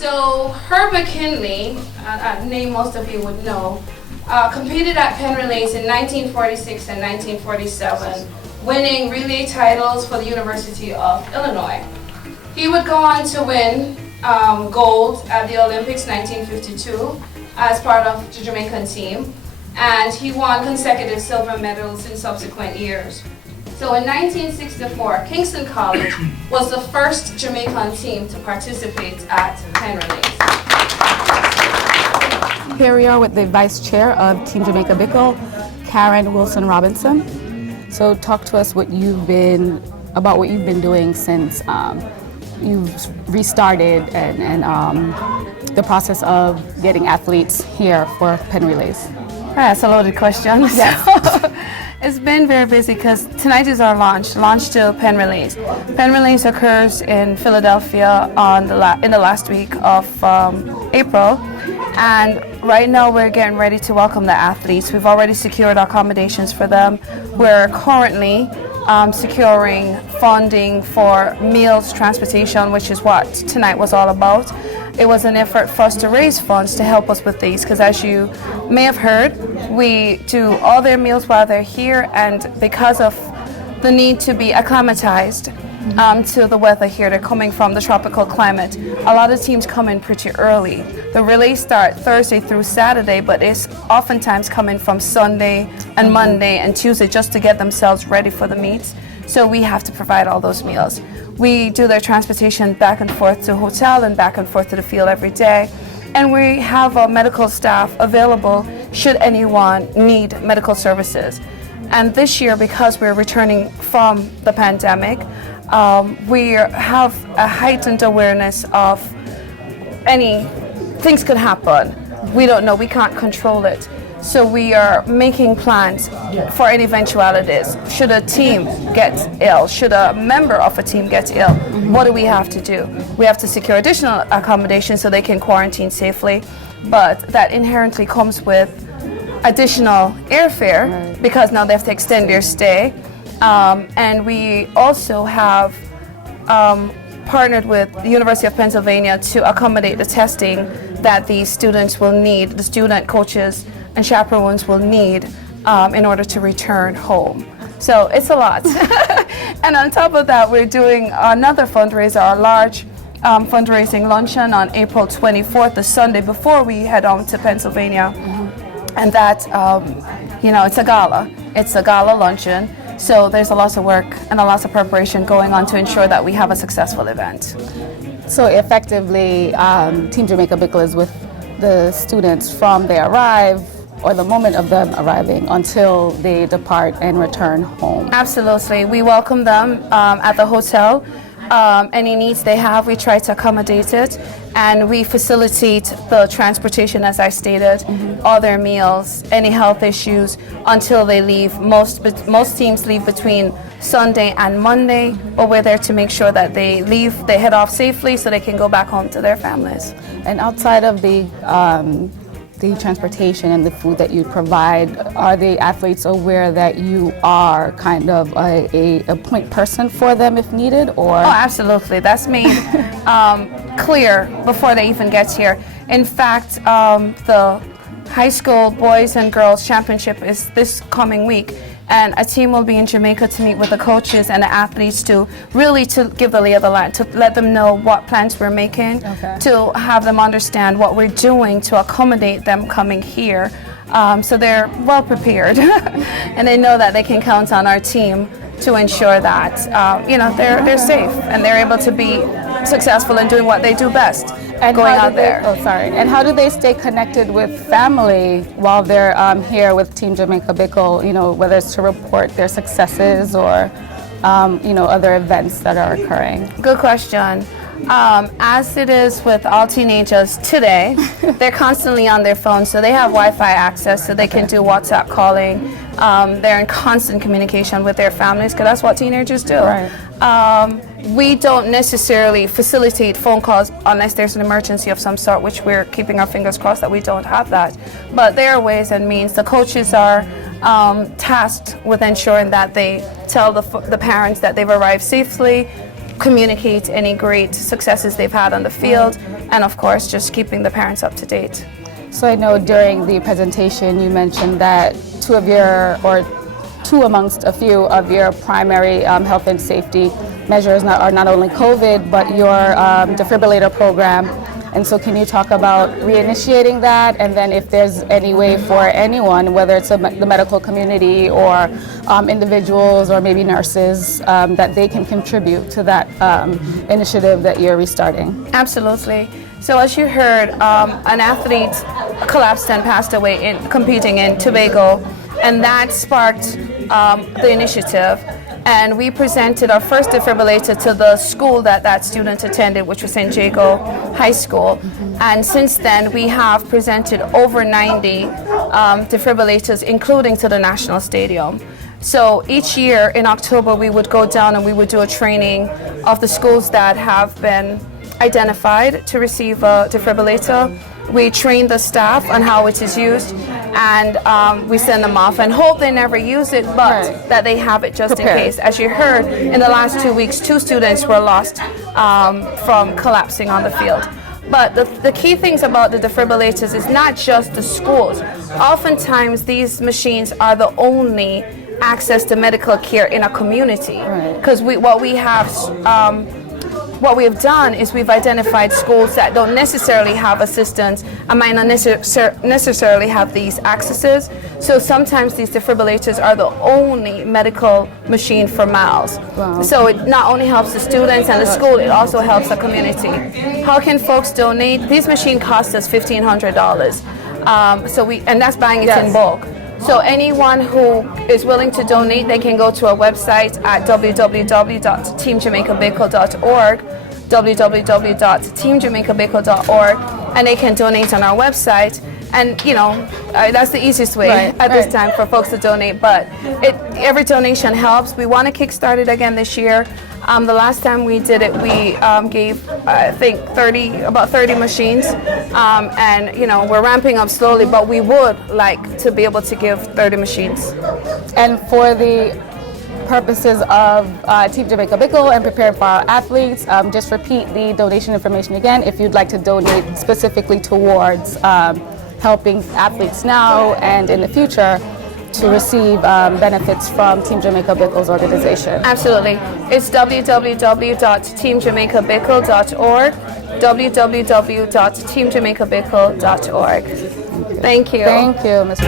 So Herb McKinley, a name most of you would know, competed at Penn Relays in 1946 and 1947, winning relay titles for the University of Illinois. He would go on to win gold at the Olympics 1952 as part of the Jamaican team, and he won consecutive silver medals in subsequent years. So in 1964, Kingston College was the first Jamaican team to participate at Penn Relays. Here we are with the Vice Chair of Team Jamaica Bickle, Karen Wilson Robinson. So talk to us about what you've been doing since you've restarted and the process of getting athletes here for Penn Relays. That's a loaded question. Yes. It's been very busy because tonight is our launch to Penn Relays. Penn Relays occurs in Philadelphia in the last week of April, and right now we're getting ready to welcome the athletes. We've already secured accommodations for them. We're currently securing funding for meals, transportation, which is what tonight was all about. It was an effort for us to raise funds to help us with these, because as you may have heard, we do all their meals while they're here, and because of the need to be acclimatized to the weather here, they're coming from the tropical climate. A lot of teams come in pretty early. The relays start Thursday through Saturday, but it's oftentimes coming from Sunday and Monday and Tuesday just to get themselves ready for the meets. So we have to provide all those meals. We do their transportation back and forth to hotel and back and forth to the field every day. And we have a medical staff available should anyone need medical services. And this year, because we're returning from the pandemic, we have a heightened awareness of things could happen. We don't know, we can't control it. So we are making plans for any eventualities. Should a team get ill, should a member of a team get ill, what do we have to do? We have to secure additional accommodation so they can quarantine safely, but that inherently comes with additional airfare because now they have to extend their stay. And we also have partnered with the University of Pennsylvania to accommodate the testing that the students will need, the student coaches and chaperones will need in order to return home. So it's a lot. And on top of that, we're doing another fundraiser, our large fundraising luncheon on April 24th, the Sunday before we head on to Pennsylvania. And that, it's a gala. It's a gala luncheon. So there's a lot of work and a lot of preparation going on to ensure that we have a successful event. So effectively, Team Jamaica Bickle is with the students from they arrive or the moment of them arriving until they depart and return home. Absolutely. We welcome them at the hotel. Any needs they have, we try to accommodate it, and we facilitate the transportation, as I stated, all their meals, any health issues until they leave. Most teams leave between Sunday and Monday, but we're there to make sure that they head off safely so they can go back home to their families. And outside of the transportation and the food that you provide, are the athletes aware that you are kind of a point person for them if needed? Or? Oh, absolutely. That's made clear before they even get here. In fact, the high school boys and girls championship is this coming week, and a team will be in Jamaica to meet with the coaches and the athletes to give the lay of the land, to let them know what plans we're making, to have them understand what we're doing to accommodate them coming here. So they're well prepared and they know that they can count on our team to ensure that they're safe and they're able to be successful in doing what they do best. And going out there. And how do they stay connected with family while they're here with Team Jamaica Bickle, whether it's to report their successes or, other events that are occurring? Good question. As it is with all teenagers today, they're constantly on their phones, so they have Wi-Fi access, so they can do WhatsApp calling. They're in constant communication with their families, because that's what teenagers do. Right. We don't necessarily facilitate phone calls unless there's an emergency of some sort, which we're keeping our fingers crossed that we don't have that. But there are ways and means. The coaches are tasked with ensuring that they tell the parents that they've arrived safely, communicate any great successes they've had on the field, and of course just keeping the parents up to date. So I know during the presentation you mentioned that two amongst a few of your primary health and safety measures are not only COVID, but your defibrillator program. And so can you talk about reinitiating that, and then if there's any way for anyone, whether it's the medical community or individuals or maybe nurses, that they can contribute to that initiative that you're restarting? Absolutely. So as you heard, an athlete collapsed and passed away competing in Tobago, and that sparked the initiative. And we presented our first defibrillator to the school that student attended, which was St. Jago High School. And since then, we have presented over 90 defibrillators, including to the National Stadium. So each year in October, we would go down and we would do a training of the schools that have been identified to receive a defibrillator. We train the staff on how it is used, and we send them off and hope they never use it, but that they have it just in case. As you heard, in the last 2 weeks, 2 students were lost from collapsing on the field. But the key things about the defibrillators is not just the schools. Oftentimes, these machines are the only access to medical care in a community, because what we have done is we've identified schools that don't necessarily have assistance and might not necessarily have these accesses. So sometimes these defibrillators are the only medical machine for miles. Wow. So it not only helps the students and the school, it also helps the community. How can folks donate? These machines cost us $1,500. And that's buying it in bulk. So anyone who is willing to donate, they can go to our website at www.teamjamaicabickle.org, www.teamjamaicabickle.org, and they can donate on our website. And that's the easiest way at this time for folks to donate. But every donation helps. We want to kickstart it again this year. The last time we did it, we gave, I think, about 30 machines, and we're ramping up slowly, but we would like to be able to give 30 machines. And for the purposes of Team Jamaica Bickle and preparing for our athletes, just repeat the donation information again if you'd like to donate specifically towards helping athletes now and in the future to receive benefits from Team Jamaica Bickle's organization. Absolutely. It's www.teamjamaicabickle.org, www.teamjamaicabickle.org. Thank you. Thank you, Ms.